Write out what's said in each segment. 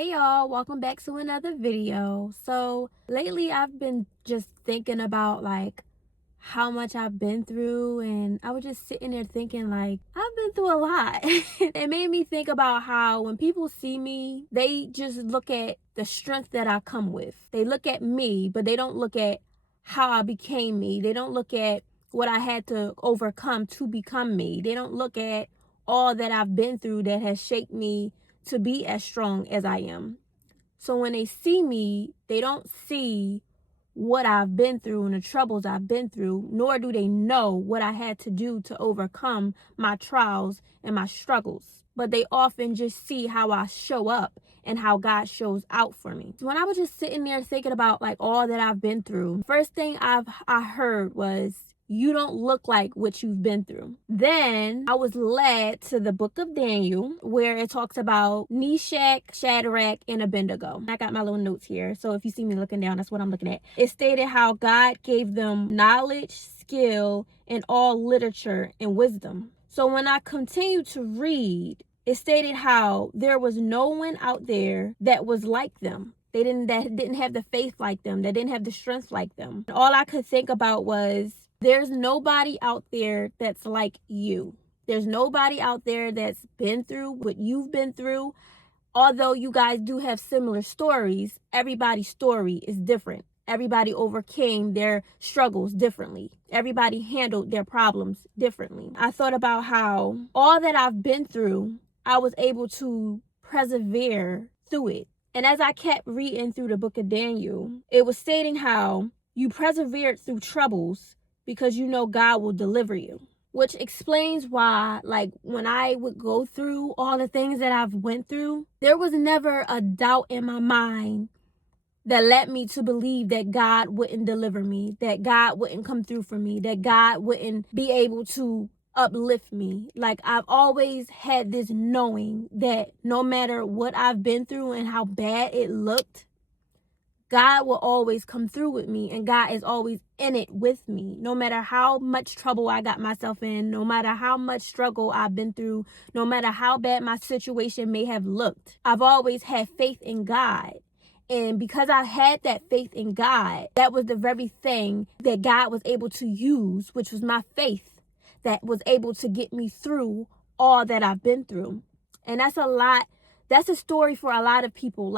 Hey y'all, welcome back to another video. So lately I've been just thinking about how much I've been through, and I was just sitting there thinking I've been through a lot. It made me think about how when people see me, they just look at the strength that I come with. They look at me, but they don't look at how I became me. They don't look at what I had to overcome to become me. They don't look at all that I've been through that has shaped me to be as strong as I am. So when they see me, they don't see what I've been through and the troubles I've been through, nor do they know what I had to do to overcome my trials and my struggles. But they often just see how I show up and how God shows out for me. When I was just sitting there thinking about all that I've been through, first thing I heard was, you don't look like what you've been through. Then I was led to the book of Daniel, where it talks about Meshach, Shadrach, and Abednego. I got my little notes here, so if you see me looking down, that's what I'm looking at. It stated how God gave them knowledge, skill, and all literature and wisdom. So when I continued to read, it stated how there was no one out there that was like them. That didn't have the faith like them, that didn't have the strength like them. All I could think about was, there's nobody out there that's like you. There's nobody out there that's been through what you've been through. Although you guys do have similar stories, everybody's story is different. Everybody overcame their struggles differently. Everybody handled their problems differently. I thought about how all that I've been through, I was able to persevere through it. And as I kept reading through the book of Daniel, it was stating how you persevered through troubles because you know God will deliver you. Which explains why, when I would go through all the things that I've went through, there was never a doubt in my mind that led me to believe that God wouldn't deliver me, that God wouldn't come through for me, that God wouldn't be able to uplift me. I've always had this knowing that no matter what I've been through and how bad it looked, God will always come through with me, and God is always in it with me. No matter how much trouble I got myself in, no matter how much struggle I've been through, no matter how bad my situation may have looked, I've always had faith in God. And because I had that faith in God, that was the very thing that God was able to use, which was my faith, that was able to get me through all that I've been through. And that's a story for a lot of people.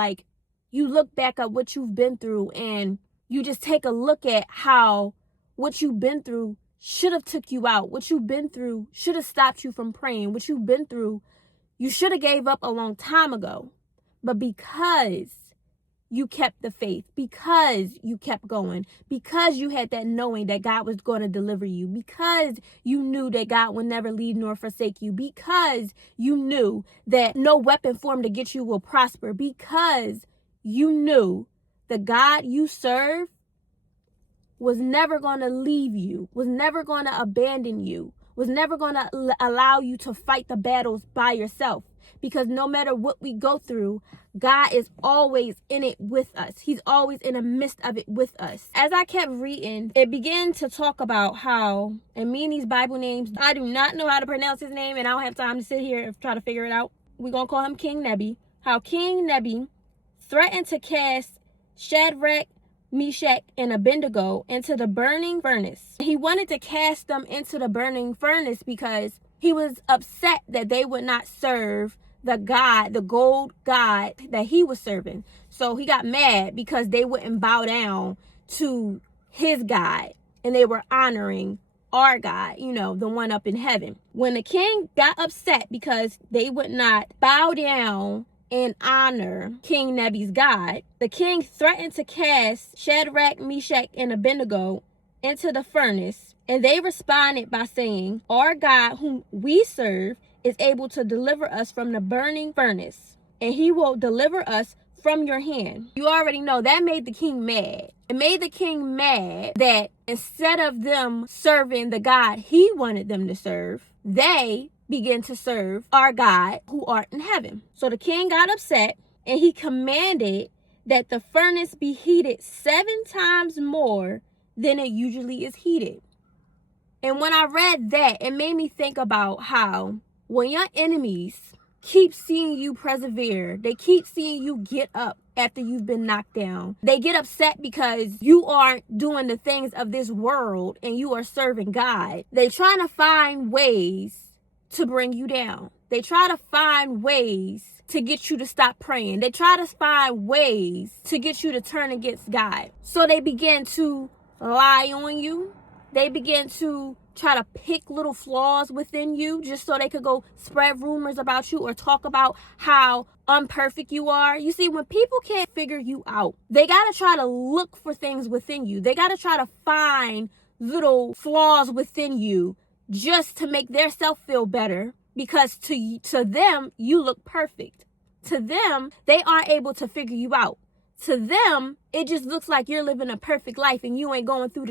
You look back at what you've been through and you just take a look at how what you've been through should have took you out. What you've been through should have stopped you from praying. What you've been through, you should have gave up a long time ago. But because you kept the faith, because you kept going, because you had that knowing that God was going to deliver you, because you knew that God would never leave nor forsake you, because you knew that no weapon formed against you will prosper, because you knew the God you serve was never going to leave you, was never going to abandon you, was never going to allow you to fight the battles by yourself. Because no matter what we go through, God is always in it with us. He's always in the midst of it with us. As I kept reading, it began to talk about how, and me and these Bible names, I do not know how to pronounce his name, and I don't have time to sit here and try to figure it out. We're going to call him King Nebi. How King Nebi threatened to cast Shadrach, Meshach, and Abednego into the burning furnace. He wanted to cast them into the burning furnace because he was upset that they would not serve the God, the gold God that he was serving. So he got mad because they wouldn't bow down to his God and they were honoring our God, the one up in heaven. When the king got upset because they would not bow down and honor King Nebi's God, the king threatened to cast Shadrach, Meshach, and Abednego into the furnace, and they responded by saying, our God whom we serve is able to deliver us from the burning furnace, and he will deliver us from your hand. You already know that made the king mad. It made the king mad that instead of them serving the God he wanted them to serve, they begin to serve our God who art in heaven. So the king got upset and he commanded that the furnace be heated 7 times more than it usually is heated. And when I read that, it made me think about how when your enemies keep seeing you persevere. They keep seeing you get up after you've been knocked down. They get upset because you aren't doing the things of this world and you are serving God. They're trying to find ways to bring you down. They try to find ways to get you to stop praying. They try to find ways to get you to turn against God. So they begin to lie on you. They begin to try to pick little flaws within you just so they could go spread rumors about you or talk about how imperfect you are. You see, when people can't figure you out, they got to try to look for things within you. They got to try to find little flaws within you just to make their self feel better, because to them, you look perfect. To them, they aren't able to figure you out. To them, it just looks like you're living a perfect life and you ain't going through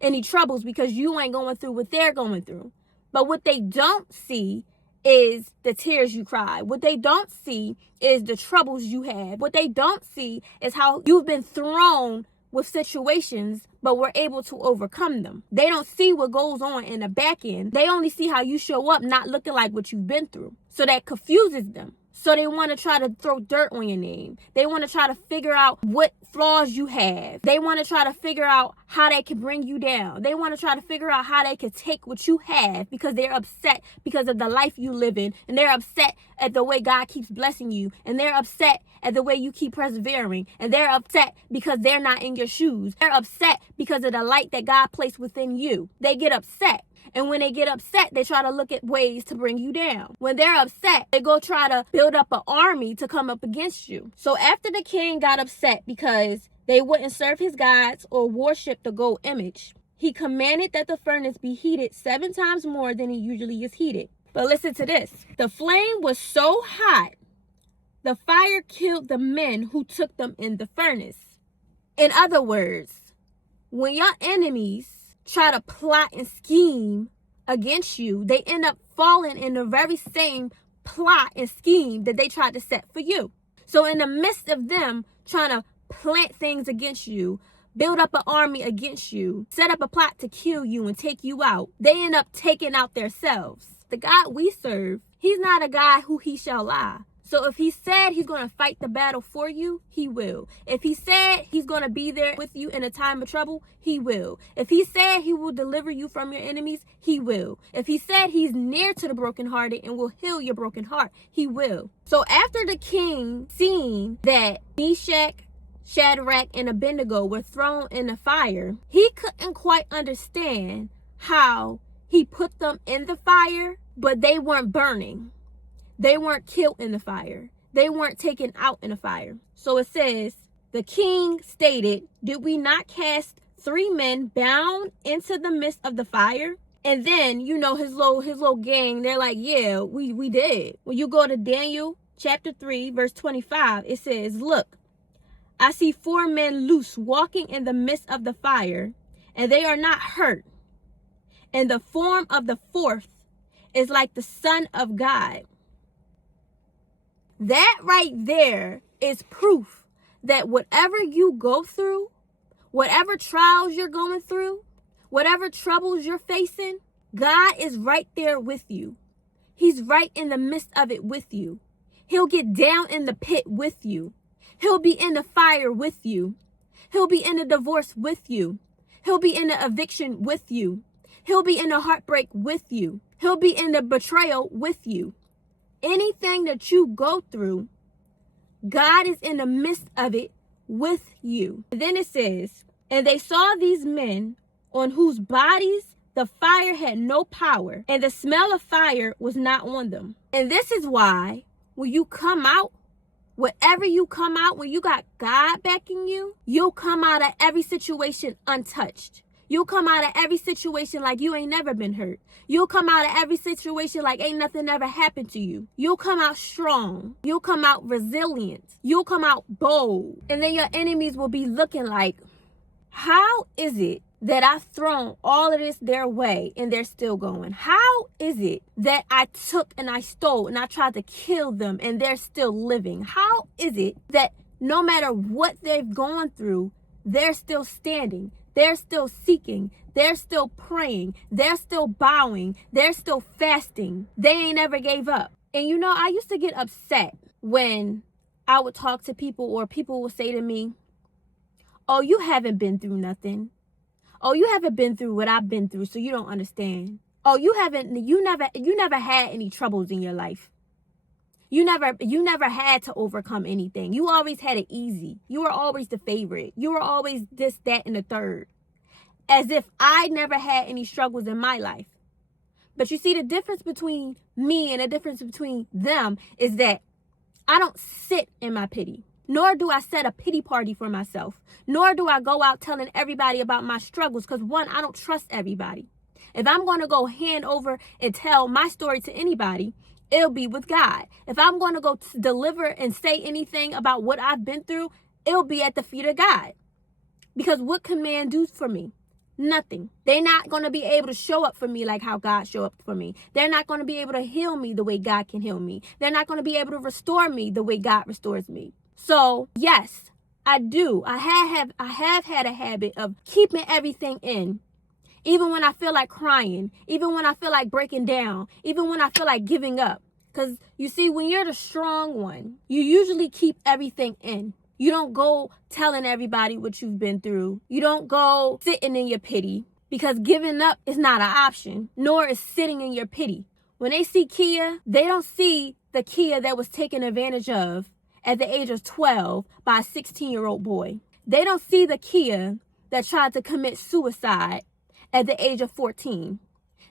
any troubles because you ain't going through what they're going through. But what they don't see is the tears you cry. What they don't see is the troubles you have. What they don't see is how you've been thrown with situations, but were able to overcome them. They don't see what goes on in the back end. They only see how you show up not looking like what you've been through. So that confuses them. So they want to try to throw dirt on your name. They want to try to figure out what flaws you have. They want to try to figure out how they can bring you down. They want to try to figure out how they can take what you have because they're upset because of the life you live in. And they're upset at the way God keeps blessing you. And they're upset at the way you keep persevering. And they're upset because they're not in your shoes. They're upset because of the light that God placed within you. They get upset. And when they get upset, they try to look at ways to bring you down. When they're upset, they go try to build up an army to come up against you. So after the king got upset because they wouldn't serve his gods or worship the gold image, he commanded that the furnace be heated 7 times more than it usually is heated. But listen to this. The flame was so hot, the fire killed the men who took them in the furnace. In other words, when your enemies try to plot and scheme against you, they end up falling in the very same plot and scheme that they tried to set for you. So in the midst of them trying to plant things against you, build up an army against you, set up a plot to kill you and take you out, they end up taking out themselves. The God we serve, he's not a God who he shall lie. So if he said he's going to fight the battle for you, he will. If he said he's going to be there with you in a time of trouble, he will. If he said he will deliver you from your enemies, he will. If he said he's near to the brokenhearted and will heal your broken heart, he will. So after the king seen that Meshach, Shadrach, and Abednego were thrown in the fire, he couldn't quite understand how he put them in the fire, but they weren't burning. They weren't killed in the fire. They weren't taken out in the fire. So it says, the king stated, did we not cast 3 men bound into the midst of the fire? And then, you know, his little gang, they're like, yeah, we did. When you go to Daniel chapter 3, verse 25, it says, look, I see 4 men loose walking in the midst of the fire, and they are not hurt. And the form of the 4th is like the Son of God. That right there is proof that whatever you go through, whatever trials you're going through, whatever troubles you're facing, God is right there with you. He's right in the midst of it with you. He'll get down in the pit with you. He'll be in the fire with you. He'll be in the divorce with you. He'll be in the eviction with you. He'll be in the heartbreak with you. He'll be in the betrayal with you. Anything that you go through, God is in the midst of it with you. And then it says, and they saw these men on whose bodies the fire had no power, and the smell of fire was not on them. And this is why when you come out, whatever you come out, when you got God backing you, you'll come out of every situation untouched. You'll come out of every situation like you ain't never been hurt. You'll come out of every situation like ain't nothing ever happened to you. You'll come out strong. You'll come out resilient. You'll come out bold. And then your enemies will be looking like, how is it that I've thrown all of this their way and they're still going? How is it that I took and I stole and I tried to kill them and they're still living? How is it that no matter what they've gone through, they're still standing? They're still seeking. They're still praying. They're still bowing. They're still fasting. They ain't ever gave up. And you know, I used to get upset when I would talk to people or people would say to me, oh, you haven't been through nothing. Oh, you haven't been through what I've been through, so you don't understand. Oh, you never had any troubles in your life. You never had to overcome anything. You always had it easy. You were always the favorite. You were always this, that, and the third. As if I never had any struggles in my life. But you see, the difference between me and the difference between them is that I don't sit in my pity. Nor do I set a pity party for myself. Nor do I go out telling everybody about my struggles. Because one, I don't trust everybody. If I'm going to go hand over and tell my story to anybody, it'll be with God. If I'm going to go deliver and say anything about what I've been through, it'll be at the feet of God. Because what can man do for me? Nothing. They're not going to be able to show up for me like how God showed up for me. They're not going to be able to heal me the way God can heal me. They're not going to be able to restore me the way God restores me. So, yes, I do. I have had a habit of keeping everything in. Even when I feel like crying, even when I feel like breaking down, even when I feel like giving up. Because you see, when you're the strong one, you usually keep everything in. You don't go telling everybody what you've been through. You don't go sitting in your pity, because giving up is not an option, nor is sitting in your pity. When they see Kia, they don't see the Kia that was taken advantage of at the age of 12 by a 16-year-old boy. They don't see the Kia that tried to commit suicide at the age of 14.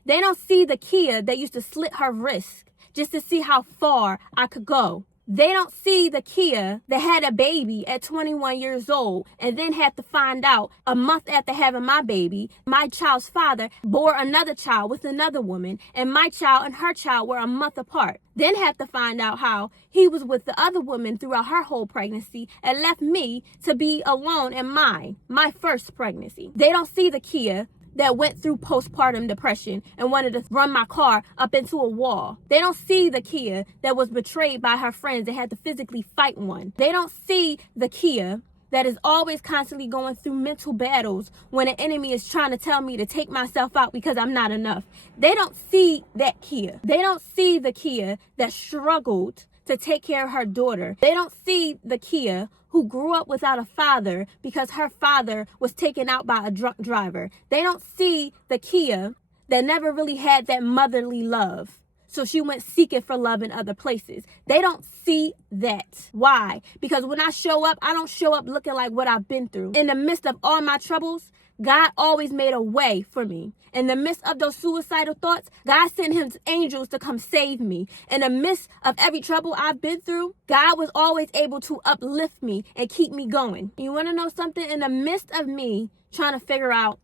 They don't see the Kia that used to slit her wrist just to see how far I could go. They don't see the Kia that had a baby at 21 years old and then had to find out a month after having my baby, my child's father bore another child with another woman, and my child and her child were a month apart. Then have to find out how he was with the other woman throughout her whole pregnancy and left me to be alone in my first pregnancy. They don't see the Kia that went through postpartum depression and wanted to run my car up into a wall. They don't see the Kia that was betrayed by her friends and had to physically fight one. They don't see the Kia that is always constantly going through mental battles when an enemy is trying to tell me to take myself out because I'm not enough. They don't see that Kia. They don't see the Kia that struggled to take care of her daughter. They don't see the Kia who grew up without a father because her father was taken out by a drunk driver. They don't see the Kia that never really had that motherly love, so she went seeking for love in other places. They don't see that. Why? Because when I show up, I don't show up looking like what I've been through. In the midst of all my troubles, God always made a way for me. In the midst of those suicidal thoughts, God sent his angels to come save me. In the midst of every trouble I've been through, God was always able to uplift me and keep me going. You want to know something? In the midst of me trying to figure out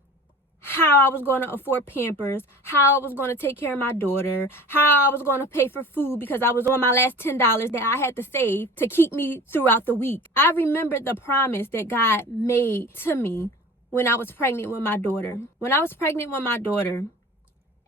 how I was going to afford Pampers, how I was going to take care of my daughter, how I was going to pay for food because I was on my last $10 that I had to save to keep me throughout the week, I remembered the promise that God made to me when I was pregnant with my daughter. When I was pregnant with my daughter,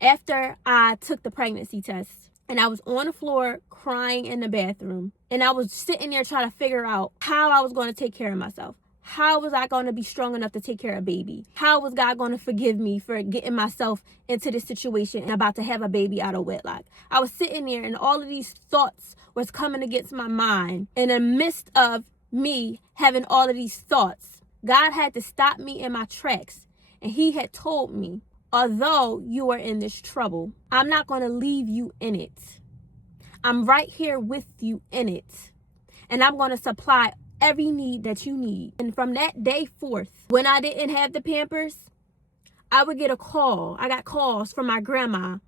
after I took the pregnancy test, and I was on the floor crying in the bathroom, and I was sitting there trying to figure out how I was going to take care of myself. How was I going to be strong enough to take care of a baby? How was God going to forgive me for getting myself into this situation and about to have a baby out of wedlock? I was sitting there and all of these thoughts was coming against my mind. In the midst of me having all of these thoughts, God had to stop me in my tracks, and he had told me, although you are in this trouble, I'm not going to leave you in it. I'm right here with you in it, and I'm going to supply every need that you need. And from that day forth, when I didn't have the Pampers, I would get a call. I got calls from my grandma.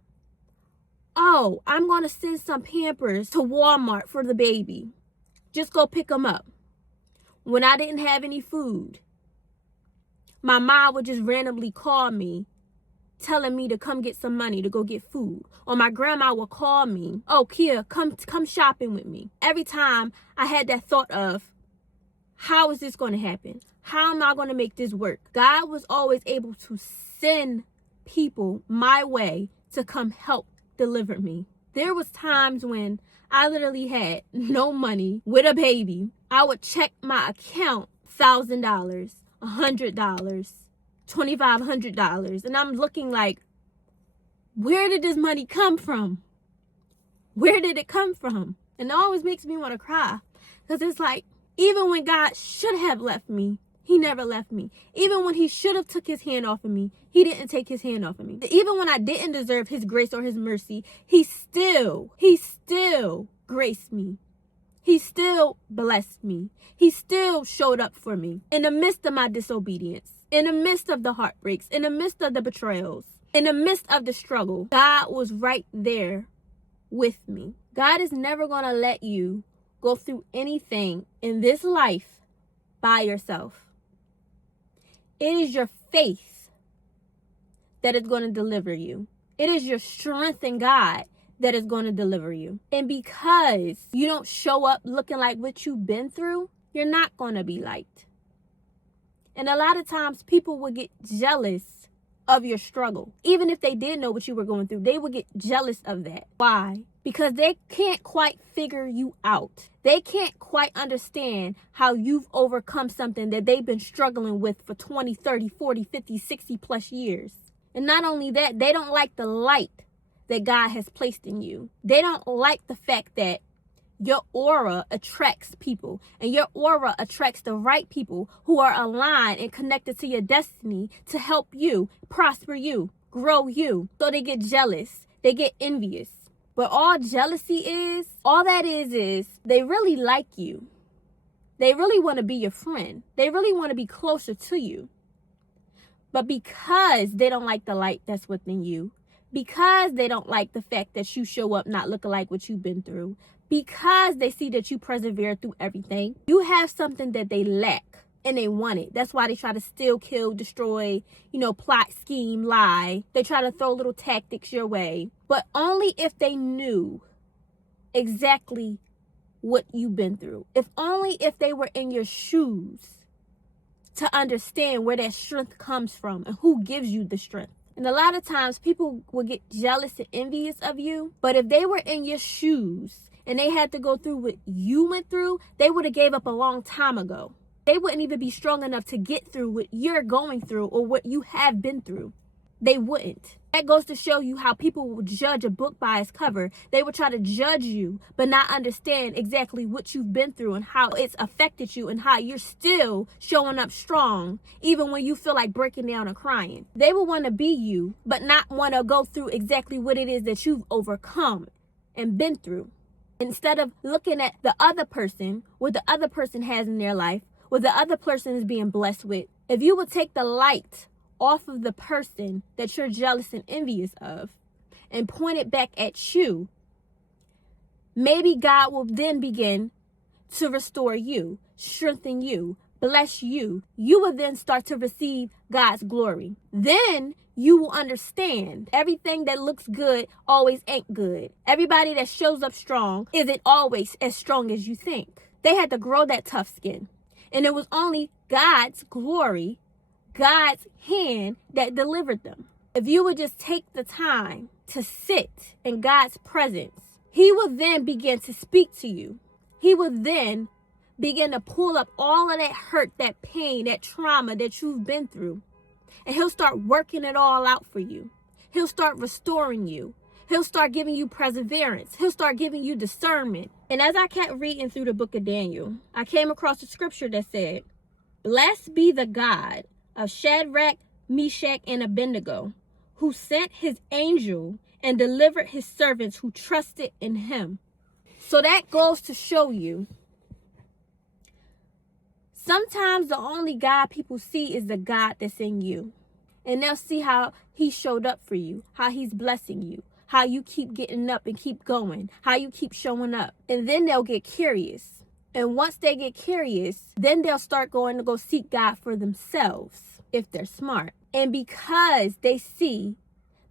Oh, I'm going to send some Pampers to Walmart for the baby. Just go pick them up. When I didn't have any food, my mom would just randomly call me, telling me to come get some money to go get food. Or my grandma would call me, oh, Kia, come shopping with me. Every time I had that thought of, how is this going to happen? How am I going to make this work? God was always able to send people my way to come help deliver me. There was times when I literally had no money with a baby. I would check my account, $1,000, $100, $2,500. And I'm looking like, where did this money come from? Where did it come from? And it always makes me want to cry, because it's like, even when God should have left me, he never left me. Even when he should have took his hand off of me, he didn't take his hand off of me. Even when I didn't deserve his grace or his mercy, he still graced me. He still blessed me. He still showed up for me in the midst of my disobedience, in the midst of the heartbreaks, in the midst of the betrayals, in the midst of the struggle. God was right there with me. God is never going to let you go through anything in this life by yourself. It is your faith that is going to deliver you. It is your strength in God that is going to deliver you. And because you don't show up looking like what you've been through, you're not going to be liked. And a lot of times people will get jealous of your struggle. Even if they did know what you were going through, they would get jealous of that. Why? Because they can't quite figure you out. They can't quite understand how you've overcome something that they've been struggling with for 20, 30, 40, 50, 60 plus years. And not only that, they don't like the light that God has placed in you. They don't like the fact that your aura attracts people, and your aura attracts the right people who are aligned and connected to your destiny to help you, prosper you, grow you. So they get jealous, they get envious. But all jealousy is, all that is they really like you. They really want to be your friend. They really want to be closer to you. But because they don't like the light that's within you, because they don't like the fact that you show up not looking like what you've been through, because they see that you persevere through everything, you have something that they lack and they want it. That's why they try to steal, kill, destroy, plot, scheme, lie. They try to throw little tactics your way, but only if they knew exactly what you've been through. If only if they were in your shoes to understand where that strength comes from and who gives you the strength. And a lot of times people will get jealous and envious of you, but if they were in your shoes and they had to go through what you went through, they would have gave up a long time ago. They wouldn't even be strong enough to get through what you're going through or what you have been through. They wouldn't. That goes to show you how people will judge a book by its cover. They will try to judge you, but not understand exactly what you've been through and how it's affected you and how you're still showing up strong, even when you feel like breaking down and crying. They will want to be you, but not want to go through exactly what it is that you've overcome and been through. Instead of looking at the other person, what the other person has in their life, what the other person is being blessed with, if you would take the light off of the person that you're jealous and envious of and point it back at you, maybe God will then begin to restore you, strengthen you, bless you. You will then start to receive God's glory. Then you will understand everything that looks good always ain't good. Everybody that shows up strong isn't always as strong as you think. They had to grow that tough skin. And it was only God's glory, God's hand that delivered them. If you would just take the time to sit in God's presence, he will then begin to speak to you. He will then begin to pull up all of that hurt, that pain, that trauma that you've been through. And he'll start working it all out for you. He'll start restoring you. He'll start giving you perseverance. He'll start giving you discernment. And as I kept reading through the book of Daniel, I came across a scripture that said, "Blessed be the God of Shadrach, Meshach, and Abednego, who sent his angel and delivered his servants who trusted in him." So that goes to show you, sometimes the only God people see is the God that's in you. And they'll see how he showed up for you, how he's blessing you, how you keep getting up and keep going, how you keep showing up. And then they'll get curious. And once they get curious, then they'll start going to go seek God for themselves if they're smart. And because they see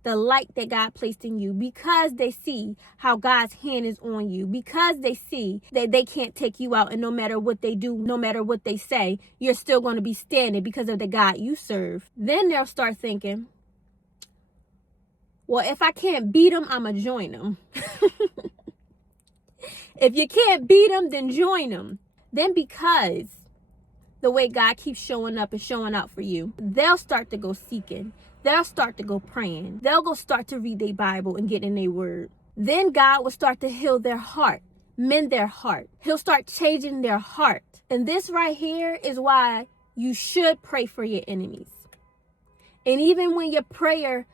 the light that God placed in you, because they see how God's hand is on you, because they see that they can't take you out, and no matter what they do, no matter what they say, you're still going to be standing because of the God you serve, then they'll start thinking, well, if I can't beat them, I'm going to join them. If you can't beat them, then join them. Then because the way God keeps showing up and showing out for you, they'll start to go seeking. They'll start to go praying. They'll go start to read their Bible and get in their word. then God will start to heal their heart, mend their heart. He'll start changing their heart. And this right here is why you should pray for your enemies. And even when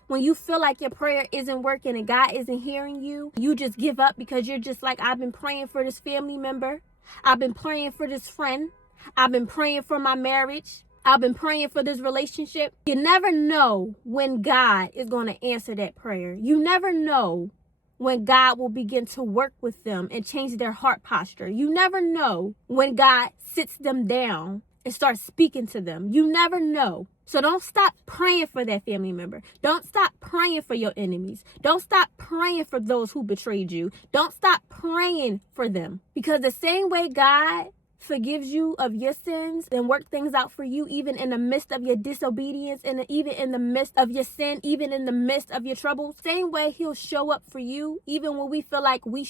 when you feel like your prayer isn't working and God isn't hearing you, you just give up because you're just like, I've been praying for this family member. I've been praying for this friend. I've been praying for my marriage. I've been praying for this relationship. You never know when God is going to answer that prayer. You never know when God will begin to work with them and change their heart posture. You never know when God sits them down and starts speaking to them. You never know. So don't stop praying for that family member. Don't stop praying for your enemies. Don't stop praying for those who betrayed you. Don't stop praying for them. Because the same way God forgives you of your sins and work things out for you, even in the midst of your disobedience, and even in the midst of your sin, even in the midst of your troubles, same way he'll show up for you, even when we feel like we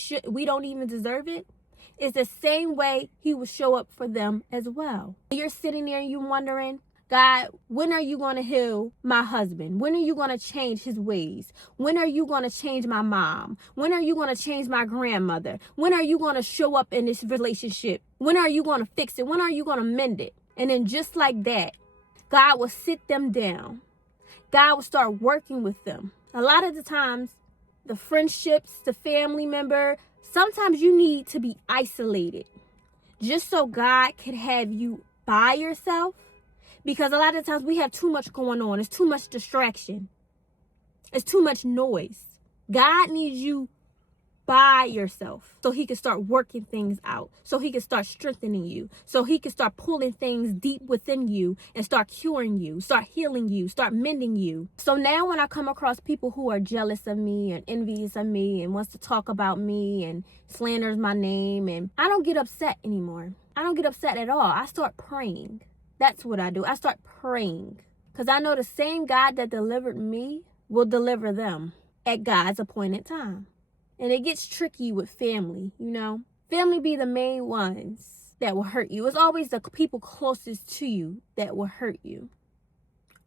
don't even deserve it. It's the same way he will show up for them as well. You're sitting there and you're wondering, God, when are you going to heal my husband? When are you going to change his ways? When are you going to change my mom? When are you going to change my grandmother? When are you going to show up in this relationship? When are you going to fix it? When are you going to mend it? And then just like that, God will sit them down. God will start working with them. A lot of the times, the friendships, the family member, sometimes you need to be isolated just so God can have you by yourself. Because a lot of times we have too much going on. It's too much distraction. It's too much noise. God needs you by yourself so he can start working things out. So he can start strengthening you. So he can start pulling things deep within you and start curing you, start healing you, start mending you. So now when I come across people who are jealous of me and envious of me and wants to talk about me and slanders my name, and I don't get upset anymore. I don't get upset at all. I start praying. That's what I do. I start praying because I know the same God that delivered me will deliver them at God's appointed time. And it gets tricky with family, you know. Family be the main ones that will hurt you. It's always the people closest to you that will hurt you.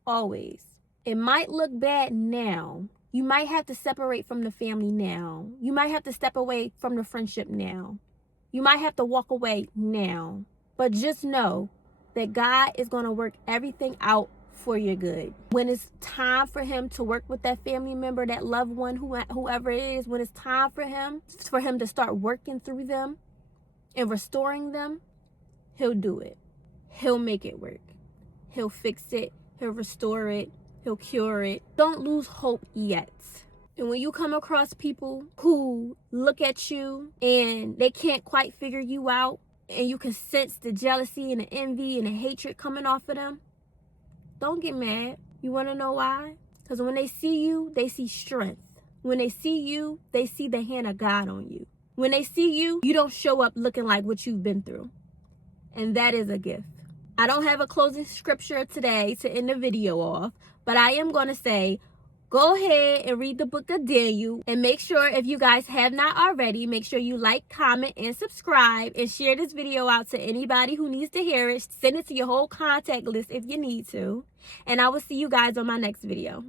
Always. It might look bad now. You might have to separate from the family now. You might have to step away from the friendship now. You might have to walk away now. But just know that God is going to work everything out for your good. When it's time for him to work with that family member, that loved one, whoever it is, when it's time for him to start working through them and restoring them, he'll do it. He'll make it work. He'll fix it. He'll restore it. He'll cure it. Don't lose hope yet. And when you come across people who look at you and they can't quite figure you out, and you can sense the jealousy and the envy and the hatred coming off of them, don't get mad. You want to know why? Because when they see you, they see strength. When they see you, they see the hand of God on you. When they see you, you don't show up looking like what you've been through. And that is a gift. I don't have a closing scripture today to end the video off, but I am going to say, go ahead and read the book of Daniel, and make sure, if you guys have not already, make sure you like, comment, and subscribe, and share this video out to anybody who needs to hear it. Send it to your whole contact list if you need to. And I will see you guys on my next video.